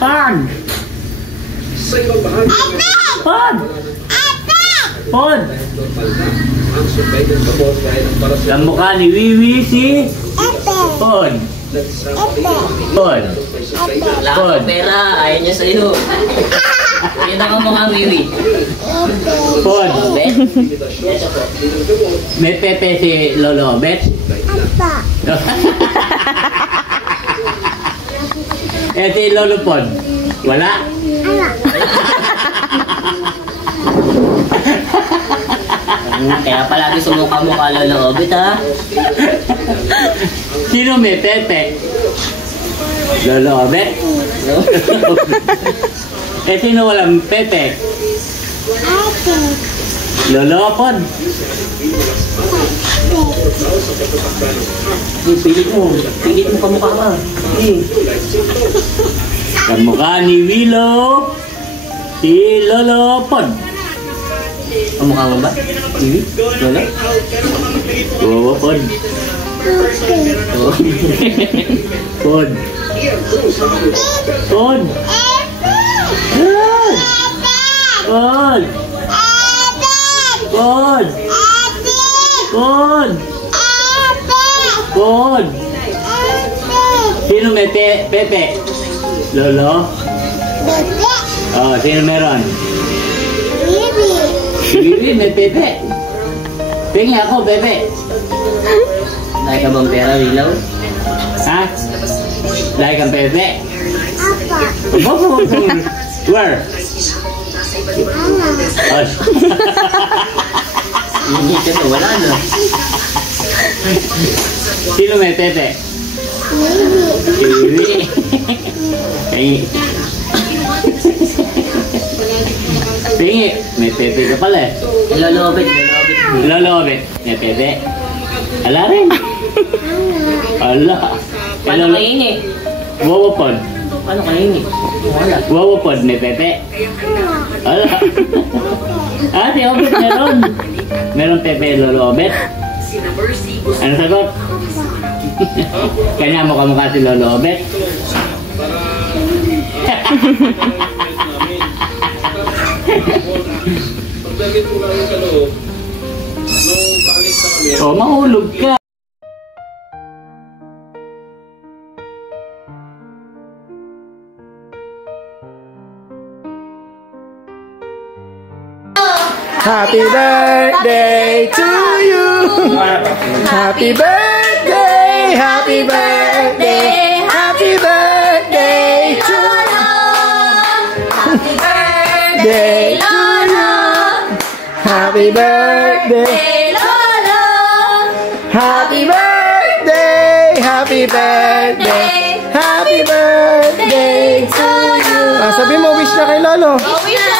Pod! Pod! Pod! Ang mukha ni Wiwi si Pod. Pod. Wala kang pera, ayaw niya sa'yo. Kita ka mukha Wiwi. Pod. May pepe si Lolo Bet? Eh si Lolo Pod? Wala? Kaya palagi sumukha-mukha Lolo Bet, ha? Sino may pepe? Lolo Bet? Eh sino walang pepe? Lolo Pod? Pilit mo kamukha ka. Kamukha ni Willow si Lolo Pod. Kamukha mo ba? Lolo? Oo, Pod. Pod. Pod. Pod. Pod. Pod. Pod. Sino may pepe? Lolo? Oh, sino meron? Bibi, may pepe. Pingi ako, pepe. Lagi ka bang pera, Willow? Ha? Lagi kang pepe? Where? Hindi ka na, wala na. Sino may pepe? Bibi. Pingi. Pingi, may pepe ka pala eh. Lolobit. Lolobit, may pepe. Ala rin. Ala. Paano kain eh? Wawapod. Paano kain eh? Wala. Wawapod, may pepe. Ala. Si Obet meron. Meron pepe, Lolo Obet. Ano sagot? Kanya mo kamukha si Lolo Obet. Oh, mahulog ka. Happy birthday to you. Happy birthday, happy birthday, happy birthday to you. Happy birthday to you. Happy birthday, Lolo. Happy birthday, happy birthday, happy birthday to you. Sabi mo wish na kay Lolo. Wish na.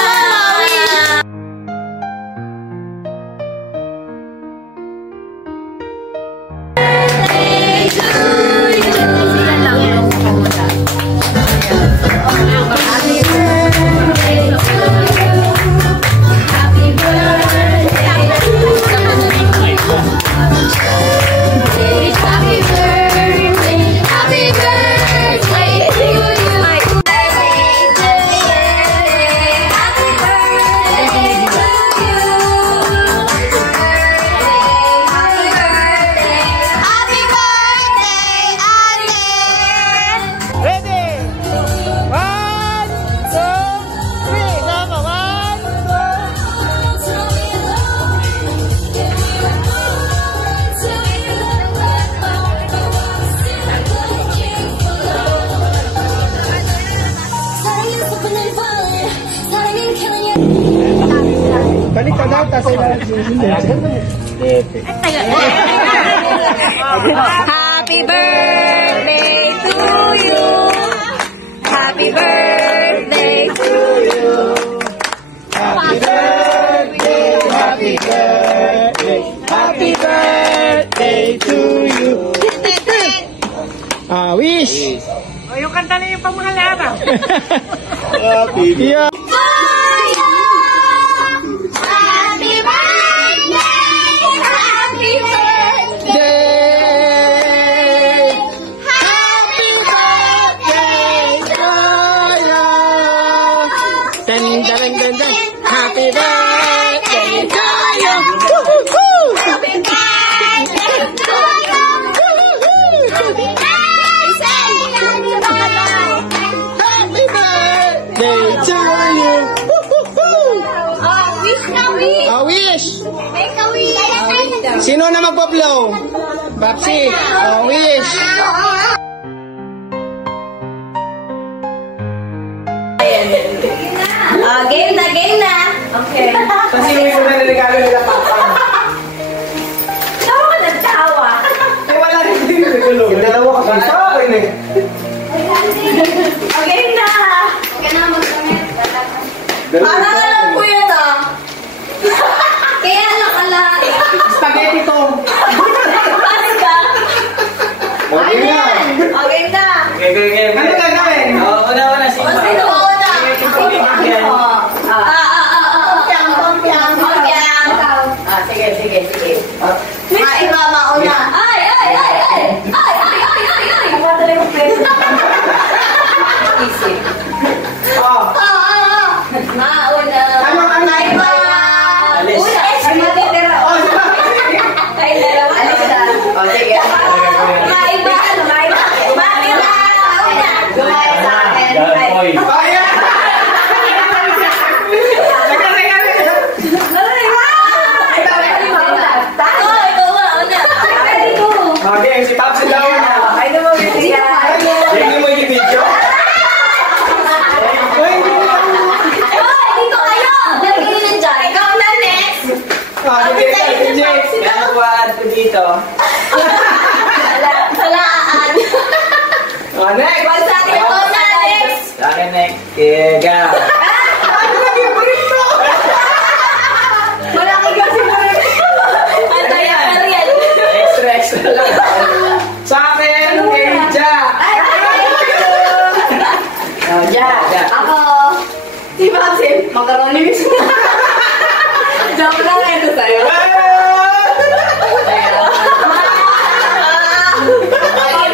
Balik ka daw, tasay na. Happy birthday to you. Happy birthday to you. Happy birthday, happy birthday, happy birthday to you. Wish. O, yung kanta na yung pamahalaan. Happy birthday. Dun, dun, dun, dun. Happy birthday to you. Woo-hoo-hoo. Happy birthday to you. Happy Day to you. Woo-hoo-hoo. Wish na wish. A wish. Make a wish. Sino na magpa-blow? Papsi. A wish. Game na, game na. Okay. Kasi may mga regalo nila papa. Tawa ka nagtawa. Ay, wala rin din regalo. Yung dalawa kasi sa akin eh. Game na. Okay na, mag-comment. Ano lang po yun ah. Kaya nakala. Spaghetti to. Pas ka. Okay na. Okay na. Okay. Ano gagawin? Una, O, sino mo una? Sige. Ay, mama una. Ay. Matali mo peso. Easy. Mauna. Ano? Ay, ma. Alis. Una. Ay, matitira. Ay, dalawa. Alis na. Oh, sige. Maiba. Matira. Una. Gumaya sa akin. Ay. Kaya! Okay, si Papsi daw. Hindi mo yung video? Nakuhaan ko dito. Next! Sa akin, next. Kega. Extra lang. Sa akin, Erja. Ako, si Maxim, macaroni mix. Joke lang ito sa'yo.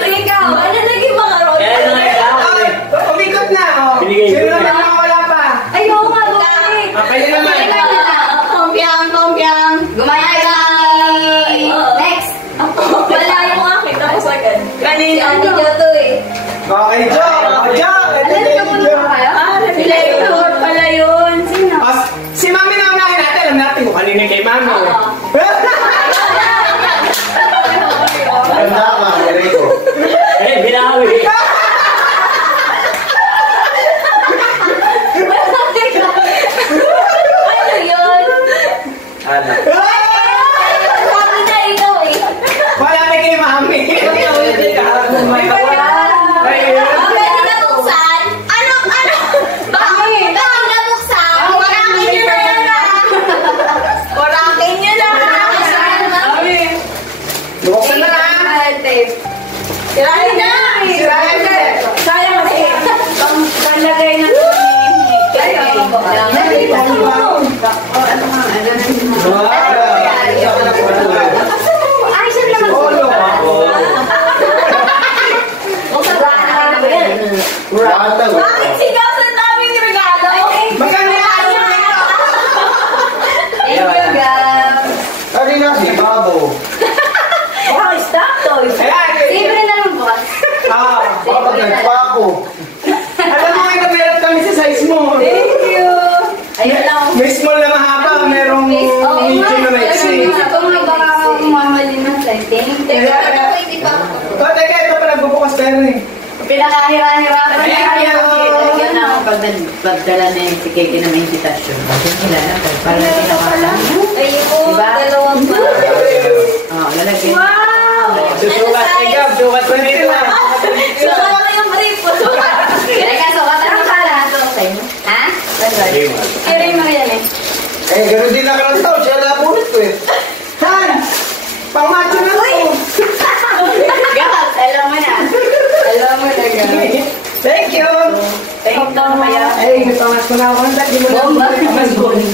Ikaw, ano naging macaroni? Kaya nung ikaw. Umikot na. Oh. Binigay ko Sino na. naman wala pa? Ayaw nga, bumalik. Kayo naman. Kompiang. Gumaya. Next. Wala yung akin, tapos agad. Kanina. Hindi nyo to eh. Okay, Jo. Jo. Ito Alam na ka muna Jo. ba kayo? Sila yung pala yun. Sino? Si Mami na unahin natin. Alam natin kung kanina kay Mami. Ganda ka, Enrico. Binawi. Ano yun? Ano? Sabi na ikaw eh. Wala pa kay Mami. Pwede na buksan? Ano? Bakit nabuksan? Warakin nyo na yan ah. Warakin nyo na. Buksan na lang. Sirahin na. Sirahin na. Sayang kasi. Panlagay na ito ni... Ay, siya naman. Olo. Bakit sigaw sa daming regalo? Magkano yan? Thank you, Gab. Kanina si Babo. Wow, stop toys. Libre na lang, boss. Kapag nagpako. Alam mo, may nag-help kami sa size mo. Thank you. Ayun lang. May small na mahaba, merong medium na maiksi. Ito nga baka mamali na sa thank you. Teka, ito pa nagbubukas tayo eh. Pinakahira-hirapan na kayo. Yan ang pagdala na yung si Keke na may invitation. Kilala ko. Para pinakalang. Ayun, dalawang pa. Lalagyan. Wow! Susukat kay Gab. Sukat ko nito na. Sukat mo yung brief ko. Sukat. Teka, sukat ang kala. Ha? Kiri mo yan eh. Eh, gano'n din nakarang tao. Siya napunit ko eh. Han! Pang-macho na to. Gab, alam mo na. Alam mo na, Gab. Thank you. Thank you, Maya. Ay, napangas ko na ako. Hindi mo na. Bomba.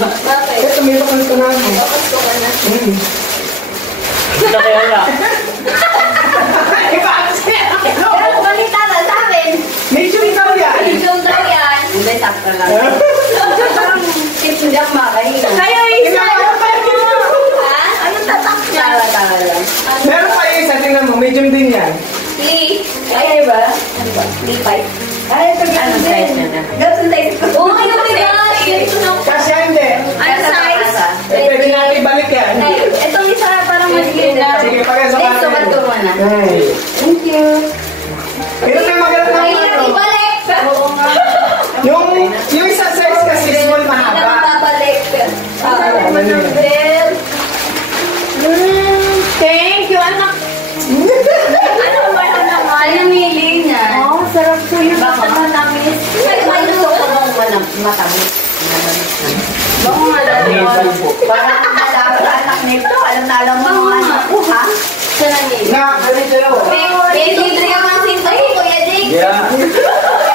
Bakit? Ito, may papangas ko na ako. Tapos ko ka na. Ito kayo na. Ay, bakit? Gab, balita ka sa amin. Medyo ikaw yan. Ikaw daw yan. Hindi, sakto lang. D5. Ay, anong size na na? Ganun size ko. Oo, kayo Kasi hindi. Ano size? Pwede natin ibalik yan. Itong isa parang masigil na. Sige, pagkasukat Next, sukat ko muna. Ay. Thank you. Pero may magalat na ano. Ibalik! Oo nga. Yung isang size kasi small mahaba. Babalik. Manubel. Thank you, anak. Ano ba na naman? Namili niya. Oh, sarap po yung Baka matamis. Ay, gusto ko nung matamis. Baka malalaman. Parang ang malapit anak nito. Alam na alam mo mga anak ko, ha? Siya namili. Na, ganito yun. May libre ka mang sinto ko, Kuya Jake. Yeah.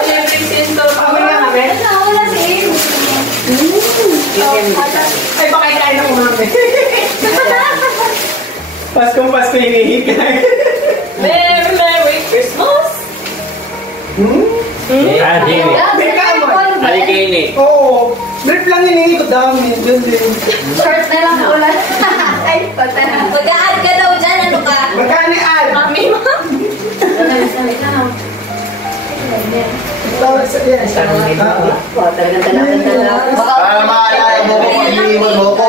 Libre sinto. Kami nga kami. Wala sin. Ay, baka ikain ng umami. Paskong Pasko hinihikay. Merry Christmas! Ah, Jimmy. Ay, Kenny. Oo. Brief lang hinihingi ko dami. Diyan din. Short na lang ulan. Ay, pagka. Mag-a-add ka daw dyan, ano ka? Magkano ad? Mami mo. Para maalala mo ko pag iniwan mo ko.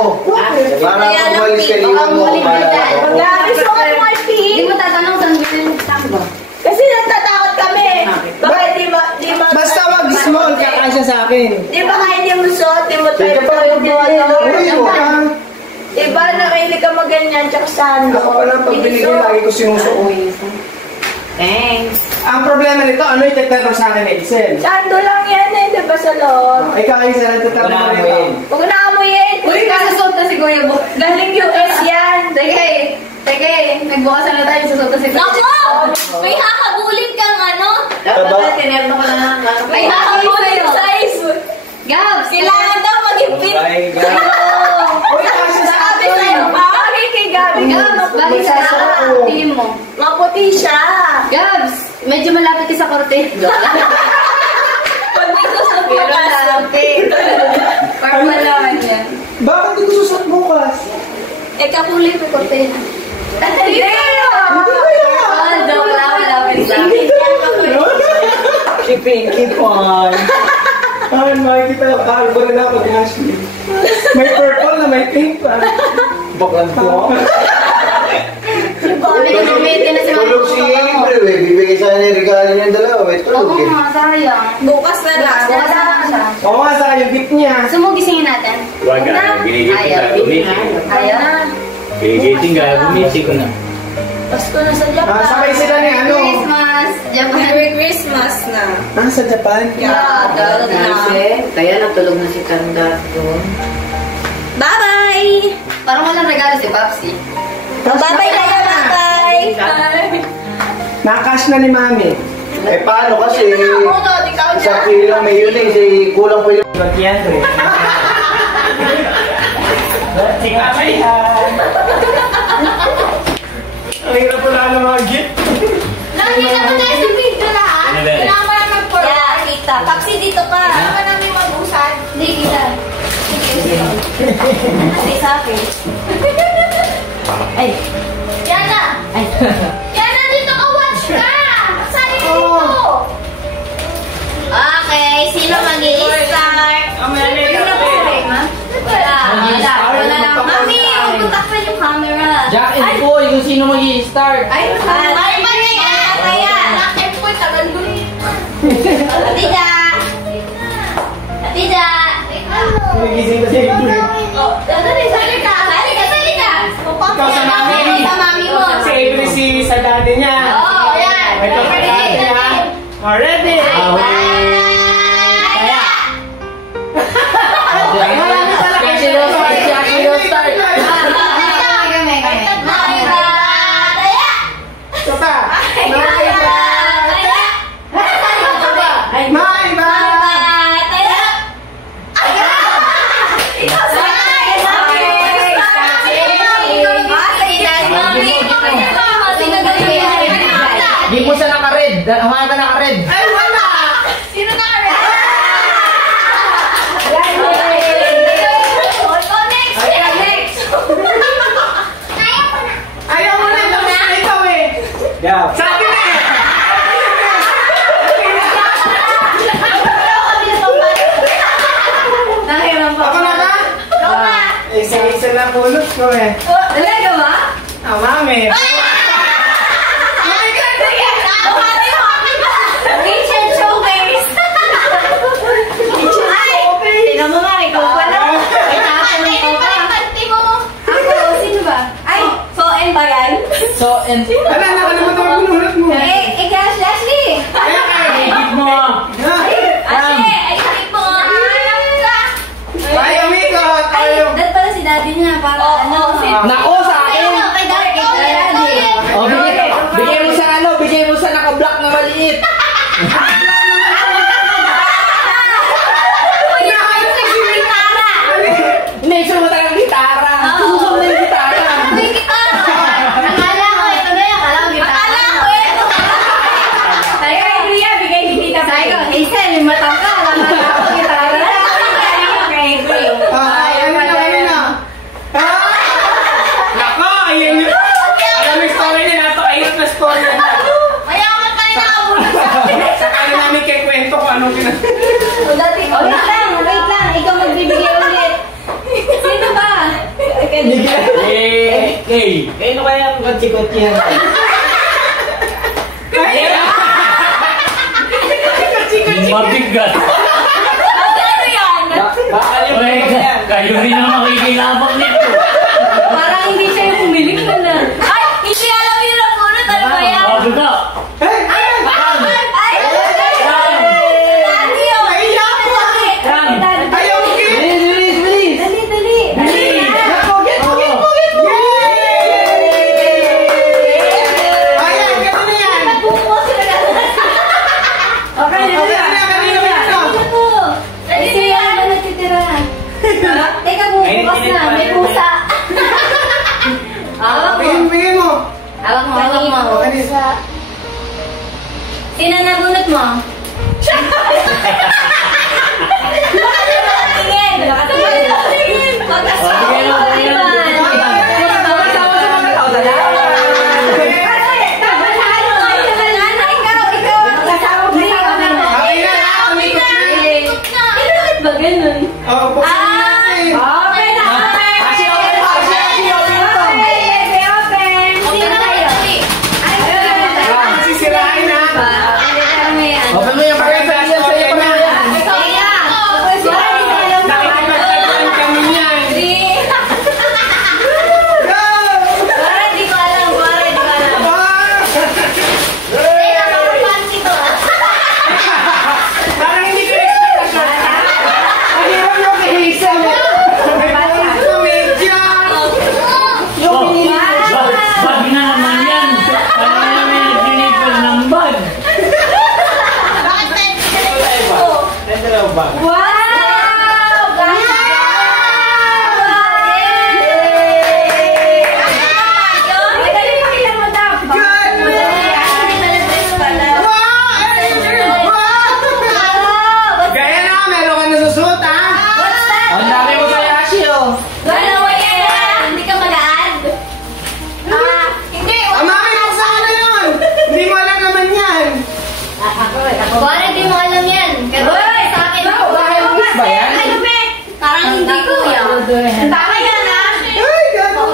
Para pag walis ka iniwan mo ko. Mag-a-add ka mo, Marty. Hindi mo tatanong saan bilhin tango. Kasi natatakot kami. Baka di ba? Basta wag small ka kasya sa akin. Di ba kahit yung suot, di mo tayo Uy, huwag ka. Diba, nakilig ka maganyan, tsaka sando. Ako pala pag binigay lagi ko sinusuot. Thanks. Ang problema nito, ano yung tetero sa akin, Excel? Sando lang yan eh, di ba sa loob? Ikaw ay sarang tetero mo nito. Huwag na amuyin. Uy, kasusot na si Kuya Bo. Galing US yan. Teka nagbukasan na tayo, susot na si Kuya. Nako! May hakabulin kang ano? Dapat tinerno ko na lang. May hakabulin size. Gabs! Kailangan daw maging fit. Uy, kasya sa Sabi akin. sa'yo, bakit kay Gabi? Gabs, balik sa tingin mo. Maputi siya. Gabs, medyo malapit ka sa korte. Pag may gusto mo Pero malapit. Purple naman yan. Bakit hindi ko susot bukas? Eh, kapuli mo korte. Hindi! Oh, joke lang, malapit sa akin. Si Pinky Pie. Ay, makikita yung kalbo rin ako ni Ashley. May purple na may pink pa. Baklan ko. Tulog si April eh. Bibigay sana yung regalo niyang dalawa. May tulog Oo eh. nga, sayang. Bukas na lang. Bukas na lang siya. Oo nga, saka yung gift niya. Gusto mo gisingin natin? Huwag ka. Ginigiting ka. Gumising. Ayaw na. Ginigiting ka. Gumising ko na. Pasko na sa Japan. Sabay sila ni ano. Christmas, Japan. Merry Christmas na. Sa Japan. Yeah, Kaya natulog na si Tanda doon. Bye-bye! Parang walang regalo si Papsi. Bye-bye tayo, bye-bye! Nakash na ni Mami. Eh paano kasi? Ako to, ikaw Isang dyan. kilo may yun eh. Kulang pa yun. Bagyan ko eh. Si Mami. Ang hirap po lang ng mga gift. Nakita mo tayo sa video lahat? Ano ba? Kailangan mo lang mag-forward. Yeah, kita. Papsi, dito ka. Ano ba namin mag-usan? Hindi, kita. Kasi sa akin. Ay. Yana! Ay. Yana, dito ka! Watch ka! Sali dito! Okay, sino mag-i-start? Wala lang. Mami, magputakpan yung camera. Jack and Boy, kung sino mag-i-start. Ay, mali ba na yan? Kaya, nakip ko, tagal ko rin. Atida! Atida! Nagising na si April. Sali ka! Sali ka! Sali ka! Ikaw sa mami. Sa mami mo. Si April si sa daddy niya. Oo, yan. Ito sa daddy niya. Already. Marami talaga siya. Ito pa. Di mo siya naka-red. Huwag ka naka-red. Ay, wala! Sino na ka rin? Ayaw mo na. Tapos na ikaw eh. Yeah. Sabi na eh. napulot ko eh. Talaga ba? Ah, mami. Kitchen showcase! Tingnan mo nga, ikaw pala. May tapon ko pa. Ako, sino ba? Ay, so and ba yan? So, and... Wala, nakalimutan ko pinulot mo. Gosh, Ashley! Higit mo! Ashley, ay halik mo. Ay, amigo! Ay, dahil pala si daddy niya para ano. Nako, sa akin! Kay daddy. O, bigay mo sa ano, bigay mo sa naka-block na maliit. Hindi, gusto mo talagang gitara. Gusto mo na yung gitara. Akala ko, ito na yan. Akala ko, ito. Sabi ko, Ria, bigay ni Tita. Sabi ko, Hazel, yung mata ka. Akala ko, gitara. Ano na? Nako, ayun yun. Alam yung story niya, napakahirap na story niya. Mayaman ka na nakabulog sa akin. Saka na namin kikwento ko anong Wait lang. Ikaw magbibigay ulit. Sino ba? Kaya kaya ang kotsi-kotsi yan? Mabigat. Ano yan? Uy, kayo rin ang makikilabang nito. Parang hindi siya yung humiling ka na. Ay! Hindi alam yung napunod. Ano ba yan? Mabigat. Ay! Daddy, oh! Daddy. Ayaw, Bilis! Dali. Ayan, ganun na yan. Nagbubukas sila na. Okay, Kasi yan na nagtitira. Teka, bubukas na. May pusa. Awak mo. Bigyan mo. Awak mo. Kanisa. Sino nabunot mo? Tingin! Tingin! Pagkasama ko ba ganun? Oo, buksan mo natin. Open na! Open! Sino kayo? Sisirain na. Open mo yung pakita niya sa iyo pa yan. Nakikipagtagpan kami niyan. Go! Parang hindi ko expect na siya. Ang hirap yung kay Hazel. May bukas ko, medyo. Bag na naman yan. Parang namin nagdinipal ng bag. Gaya na, meron ka nasusuot, ha? Ang dami mo sa Yashi, oh. Hindi ka mag-add? Hindi. Mami, buksan mo na yun. Hindi mo alam naman yan. Parang hindi mo alam yan. Pero sa akin. Quiz ba yan? Parang hindi ko yan. Tama yan, ha? Ay, gano'n.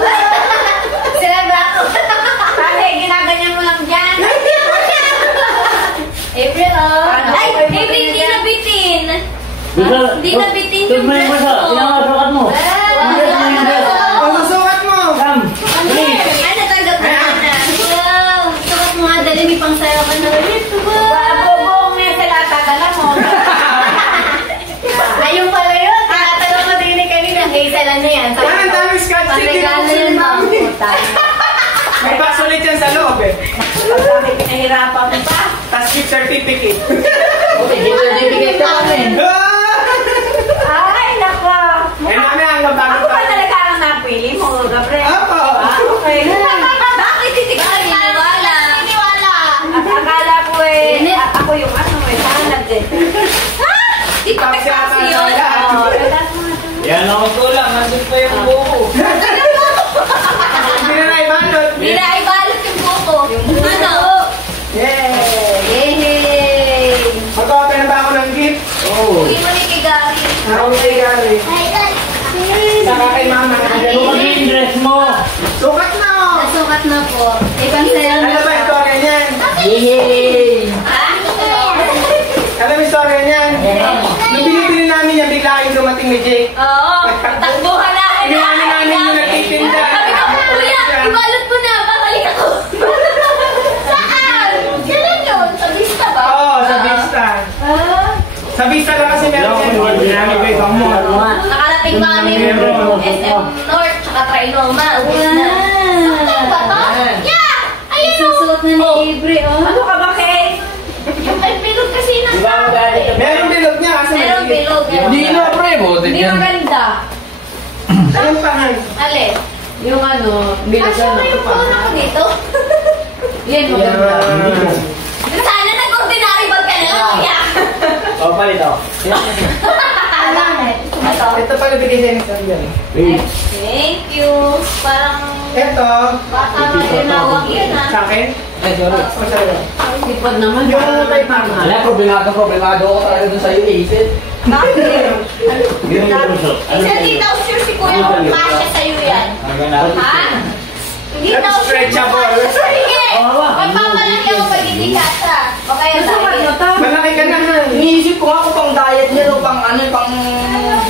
Sila ba ako? Kasi ginaganyan mo lang dyan. April, oh. Ay, April, hindi nabitin. Hindi nabitin yung Tignan mo dress siya. ko. Pinangasukat mo. Ang susukat mo. Come. Ay, natanggap ko na. Wow. Sukat mo nga dali, may pangsayaw ka na ulit. Wow. Bobong may salatagala mo. Ayun pala yun. Tinatanong ko din ni kanina. Hazel, ano yan? Yan, ang dami scotch tape. Pangregalo yun, ma'am. May box ulit yan sa loob, eh. Bakit nahirapan mo pa? Tapos gift certificate. Okay, certificate ka kami. Ay, nako. Eh, mami, ang bago Ako ba pa. talaga ang napili mo, Gabriel? Opo. Okay. Bakit hindi ka naniniwala? Akala ko eh, ako yung ano eh, hanap din. Ikaw Kasi ata kasi yun. wala. Oo, relax mo na. Yan ako kulang. Nandun pa yung buko. Hindi na naibalot. Hindi na ibalot yung buko. Ano? Yay! Yay! Mag-open na ba ako ng gift? Oh. Hindi mo ni kay Gary. Ako kay Gary. Ay, Saka kay mama. Yung dress mo. Sukat na oh. Nasukat na po. I-cancel Ano na ba yung po. story niyan? Yay! Alam mo yung story niyan? Nung binibili namin yan, bigla kayong dumating ni Jake. Oo. Takbuhan namin. Iniwanan namin yung nagtitinda. Sabi ko, kuya, ibalot ko na. Babalik ako. Saan? Kailan yun? Sa Vista ba? Oo, sa Vista. Sa Vista lang kasi meron yan. Hindi namin ko ibang mo. Nakarating pa kami SM North, tsaka Trinoma. Ubus na. Saktan ba to? Yeah! Ayun o! Susuot na ni Avery, oh. Ano ka ba, Kay? Yung ay bilog kasi ng Meron bilog niya kasi Meron bilog. Hindi na, pre. Hindi maganda. Anong pangal? Alin? Yung ano, bilog Kasya mo yung phone ako dito? Yan, maganda. Sana nag-ordinary bag ka na lang, kuya. O, palito. Ito pala bigay niya ni Sabian. Thank you. Parang Ito, bata na tinawag yun, ha? sa akin. Ay, sorry. O sa'yo. Sipod naman. Yung kay mama. Wala, problemado ako talaga dun sa'yo, Hazel. Bakit? Hindi mo ito. Hindi daw sure si kuya kung kasya sa'yo yan. Ha? Hindi daw sure. Stretchable. Sige! Magpapalaki ako pag hindi kasya. O kaya Susuot mo tayo. to. Malaki ka na nga. Iniisip ko nga kung pang diet niya o pang ano, pang...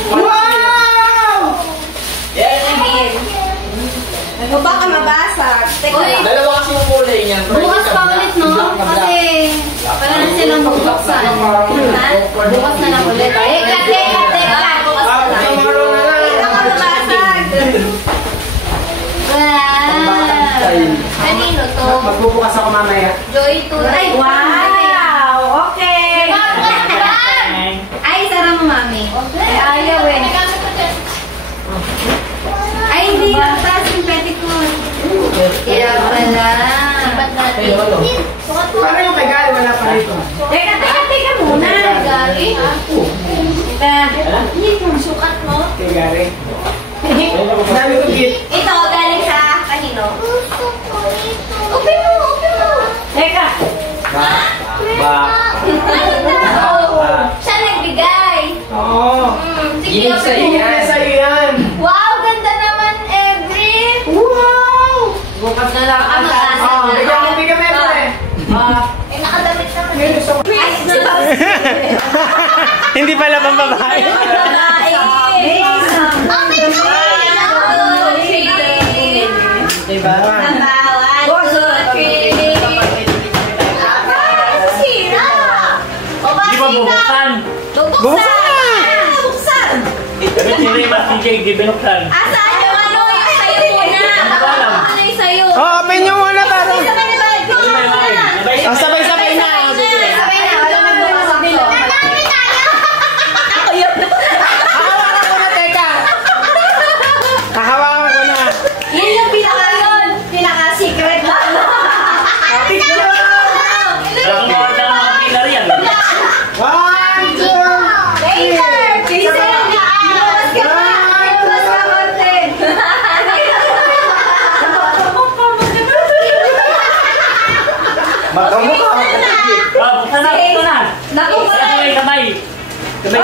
Wow! Yan. O baka mabasag. Uy, Dalawa kasi yung kulay niya. bukas pa ulit, no? Kasi wala na silang bubuksan. Ha? Bukas na lang ulit. Teka. Bukas na lang. Tomorrow na lang. Ito ka mabasag. Wow. Kanino to? Magbubukas ako mamaya. Joy to. Ay, Wow! Okay! Ay, sara mo, mami. Ay, ayaw eh. Ay, hindi lang taas yung petticoat. Kaya pala. Sukat mo. Paano yung kay Gali? Wala pa rito. Teka muna. Gari. Teka. Sukat mo. Kay Gali. Dami ko gift. Ito, galing sa kanino? Open mo. Teka. Siya nagbigay. Oo. Sige, Gift sa'yo open mo. Yan, sa'yo yan. Wow, ganda naman, Every. Wow! Bukas na lang. Ano ka? Oh, bigyan mo, bigyan mo eh. Eh, nakadamit naman. Ngayon, so- Hindi pala pang babae. Diba? Di ba bubuksan? Bubuksan! Bubuksan! Sabi si Rima, si Jake, di binuksan. Asaan yung ano yung sayo muna? Ano yung sayo? Oh, open nyo muna para. Sabay na ba? Oh, sabay-sabay na. Sabay na. Wala na bubuksan to. Nadami tayo! Ako yun. Hahawakan ko na, teka. Hahawakan ko na. Yun yung pinaka-secret na. Alam mo, order ng mga pilar yan. 1, 2, Later! Later na! Ilabas ka pa! Ilabas ka konti! Magkamukha ka na. Ah, buksan na. Naku, Sabay. Sino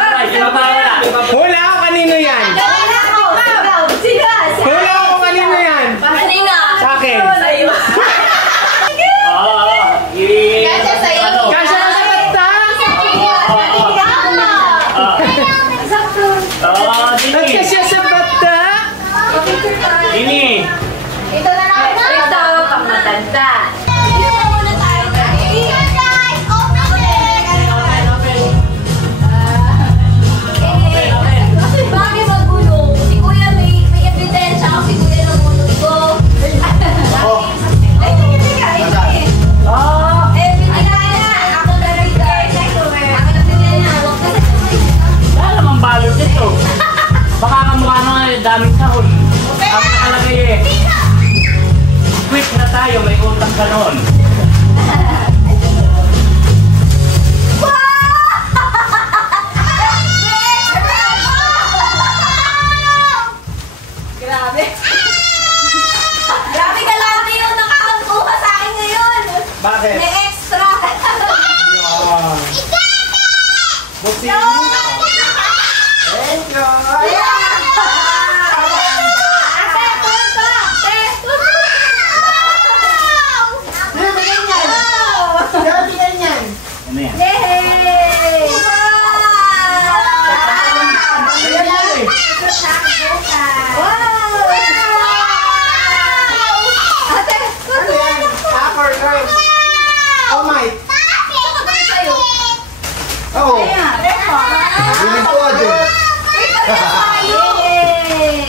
pa wala? Hula ako kanino yan? gawin ako! Ikaw! Sino? Hula ako kanino yan? Kanina! Sa akin. Sa'yo! Oo. Kasya sa'yo. Kasya ka sa bata. Sakto. Oo, Dini. Nagkasya sa bata. Dini. Ito na lang. Ito, pang matanda. Ito muna tayo, guys. Open it! Kasi bakit magulo? Si Kuya may ebidensya ako si Kuya nagulog ko. Ay, teka. Ako na rin guys. Ako na pinila. Huwag ka sa Wala namang balot ito. Baka kamukha nung daming sahol. Ang nakalagay eh. Quick na tayo, may utang ka noon. Grabe. Grabe ka lang yung nakakakuha sa akin ngayon. Bakit? May extra. Busin. Thank you.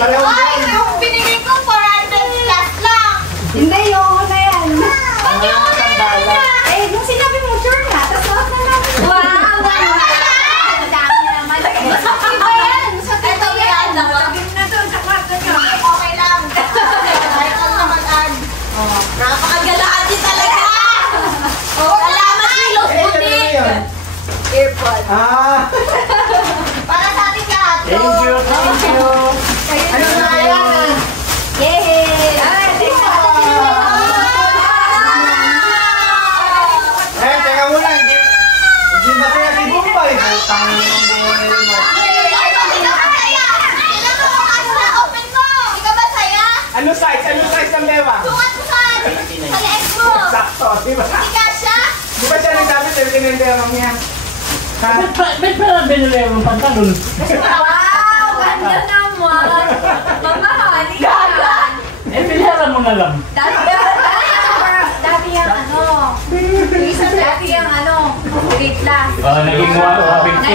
Pareho Ay, din. yung binigay ko 400 plus lang. Hindi, yung na yan. Ba't yung na yan? Eh, nung sinabi mo, sure na. Tapos lahat na namin. Wow! Ang dami naman. Masakit ba yan? Masakit ba yan? Sabi mo na doon sa kwarto niyo. Okay lang. Ay, ang naman. Napakagalaan din talaga. Salamat, Milos Butik. Airpod. Para sa ating lahat. Thank you, thank you. Ano na yan? Yay! Ay, Teka muna. Hindi ba kaya si Bombay? Putang ng buhay mo. Ano size? Ano size ng lewa? Sakto, di ba? Di ba siya nagsabi sa tinendero niya? Ha? Ba't pala binili yung pantalon? Wow! Ganda naman! Mamahali yan! Eh, pinara mo na lang. Dati yung ano, dati yung ano, grade class. Naging 150.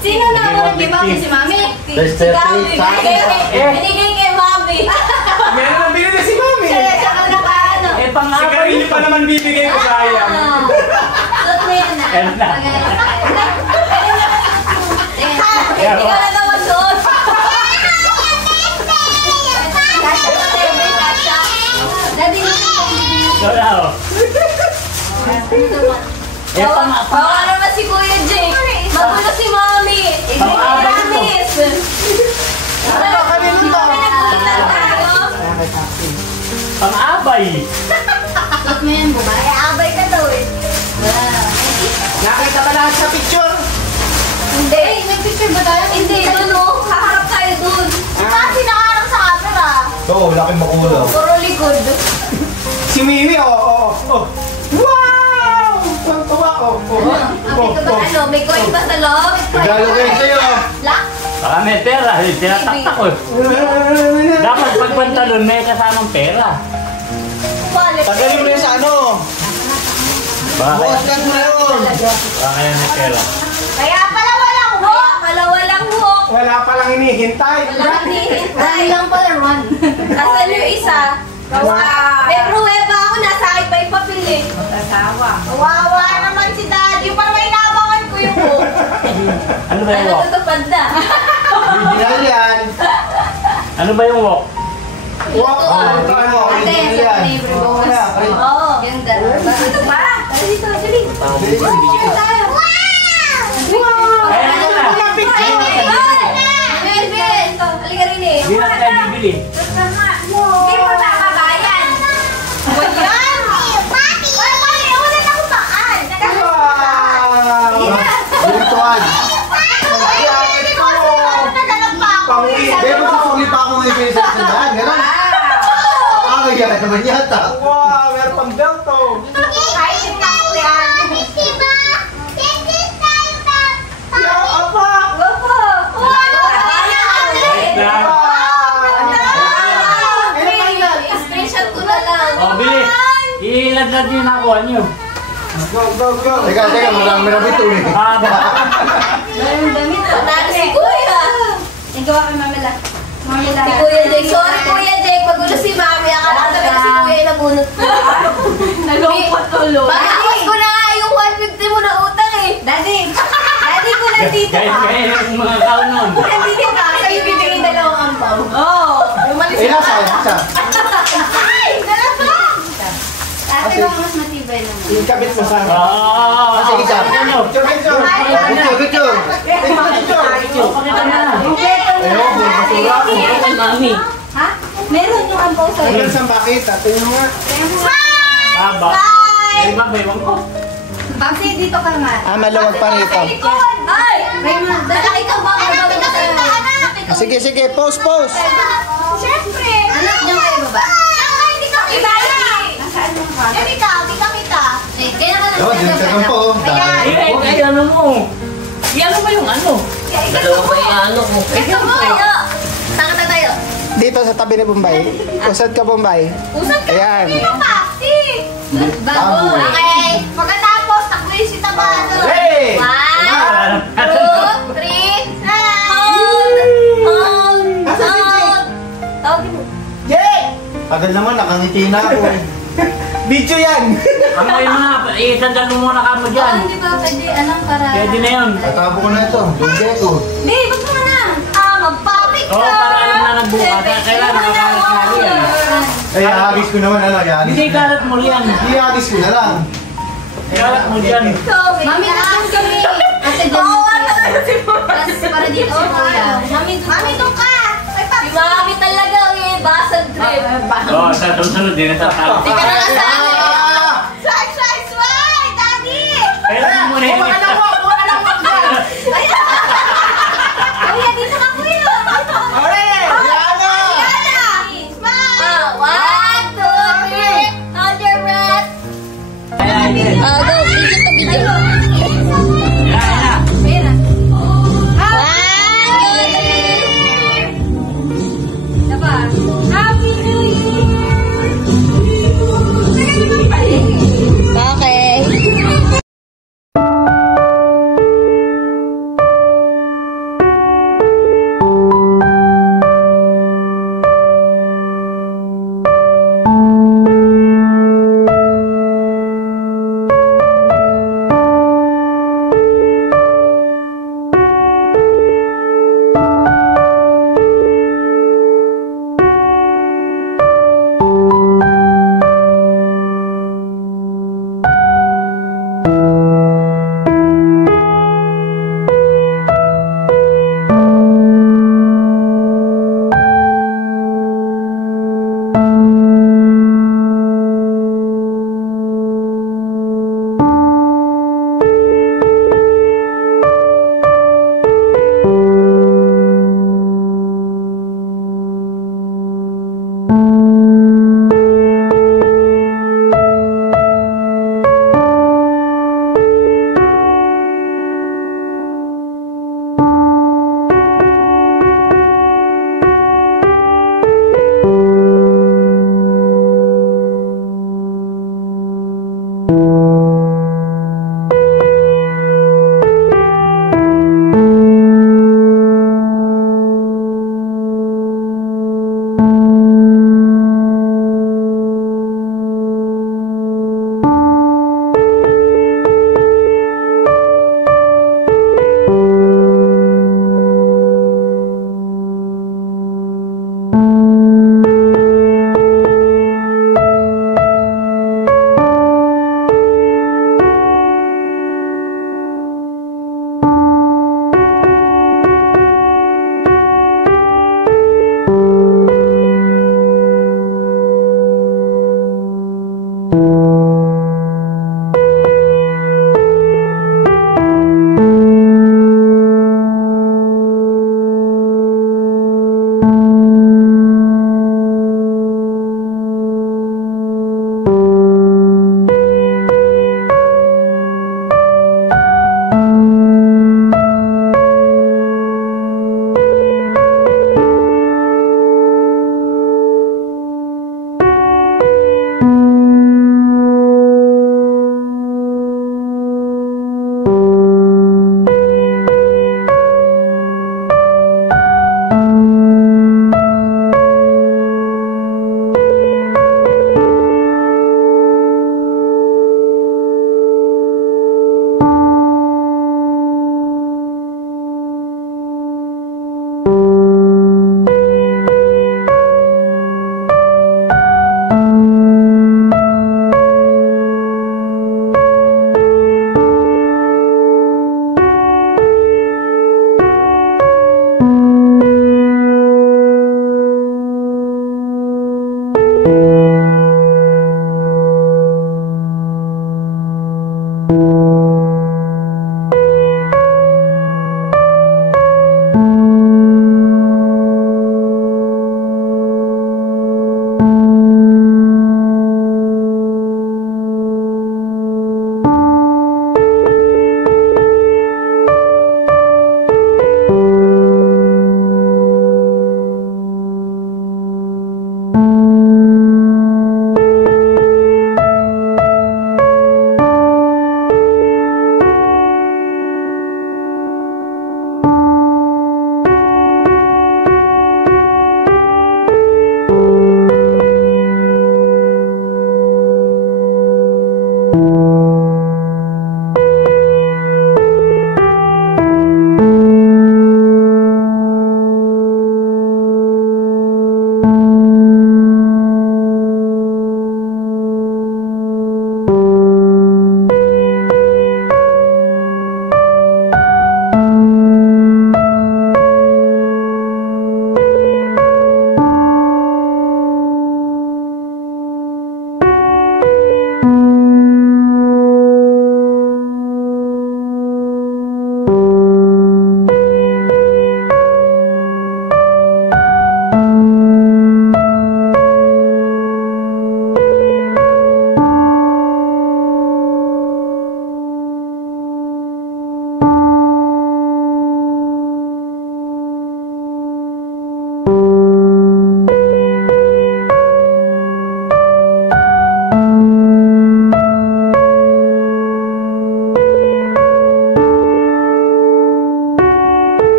Sino na ako nang gibang si Mami? There's Si 38 Mami. sa akin. Binigay kay Mami. Meron ang binili si Mami. Siya ka nakaano. Eh, Si pang-apat Karine pa naman bibigay ko sayang. Suot mo yan na. Yan na. Hindi ka na naman suot. Daddy, So now, eh, bawa naman si Kuya Jake. Magulo si Mami. Pang-abay ito. Ano, kanino to? pang-abay. Suot mo yan, buba. Ay, abay ka daw eh. Nakita ba lahat sa picture? Hindi. May picture ba tayo? Hindi, doon o. Haharap tayo doon. Kasi nakaharap sa camera. Oo, laki makulo. Puro likod. Si Mimi, oo. Wow! Ang tuwa, Ano, may coin ba sa loob? Regalo kayo sa'yo. Lock? Baka may pera, tinataktak ko. Dapat pag pantalon may kasamang pera. Wallet. Tagalin mo yun sa ano. Baka Bukas ka mo na yun. kaya may pera. Kaya pala walang hook. Kaya pala walang hook. Wala palang hinihintay. Walang hinihintay. Lang pala, Ron. Asan yung isa? May pruweba ako, nasa akin pa yung papel eh. Mag-asawa. Kawawa naman si Daddy. Parang may nabangan ko yung hook. Ano ba yung Ano walk? tutupad na? Original yan. Ano ba yung walk? Wow! Ano, original yan. Oo. Ganda. Ito pa. Tara dito, dali. Picture tayo. Wow! Kaya ano na? Melvin! Halika rin eh. Hindi na tayo bibili. Hindi mo nakakabayan. Yan! Papi! Papi! Ulan ako paan. Wow! Virtual. Pero susuli pa ako ngayon sa sandaan. Ganon. Kaya naman yata. Wow! Meron pang belt to. Kahit yung nakaklihan. Yung apa! Gopo! Wait lang. Screenshot ko na lang. O, bili. Ilaglag yung nakuha nyo. Go! Teka, marami na ito eh. Yung damit ko. Nalo si Kuya. Igawa kay Mamela. Si Kuya Jake. Sorry Kuya Jake. Magulo si Mami. Akala ko talaga si Kuya yung nabunot ko. Nalungkot tuloy. Pagkakos ko na nga yung 150 mo na utang eh. Daddy. Daddy ko nandito Kahit ka. kaya yung mga kaon nun. Nandito ka. Sa'yo bibigay dalawang ampaw. Oo. Umalis Eh, nasa. Ay! Dalawa! Ate lang mas matibay naman. Yung kabit mo sa... Oo. Sige, sabi. Ano? Picture! Picture. Ito, pakita na. Ayun, basura ko. Kay mami. Ha? Meron yung ampaw sa'yo. Walang saan bakit? Tingnan mo nga. Baba. Ay, baba, iwan ko. Pagsi, dito ka nga. Maluwag pa rito. Ay! May malaki ka ba? Malaki ka ba? Sige, pose! Siyempre! Anak niyo kayo ba? Hindi ka kita! Nasaan yung ka? Hindi ka. Kaya ka Oh, dinagdagan po. Eh, ano mo? Ano ba yung ano? Dalawa ba yung ano ko? Ito mo! Saan ka tayo? Dito sa tabi ni Bombay. Usad ka, Bombay. Usad ka! Ayan. Hindi ka paksi! Bago! Okay! Pagkatapos, takbuhin si Tabano. Hey! 1, 2, 3, hold! Hold! Asa si Jake? Tagal naman, nakangiti na ako. Video yan! Amoy mo na, isandal mo muna ka mo dyan. Hindi ba pwede, anong para? Pwede na yun. Tatabo ko na ito. Bugay ko. Hindi, wag mo na. Mag-public ka. Oo, para alam na nagbuka. Kailangan nakakalis yan. Ay, ahagis ko naman, ano, ahagis Hindi, ko na. kalat mo yan. Ihagis ko na lang. Kalat mo dyan. Mami, natin kami. Kasi dyan. Tapos para dito si Kuya. Mami, doon ka. Si Mami talaga, basag trip. Oo, sa sunod din na tatalo. Hindi ka na kasali. Swag, Daddy! Kailangan mo na yun. Kuya, dito ka, Kuya. Yana! Smile! 1, 2, 3. Hold your breath. Go, video ka, video. Happy New Year!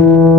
you.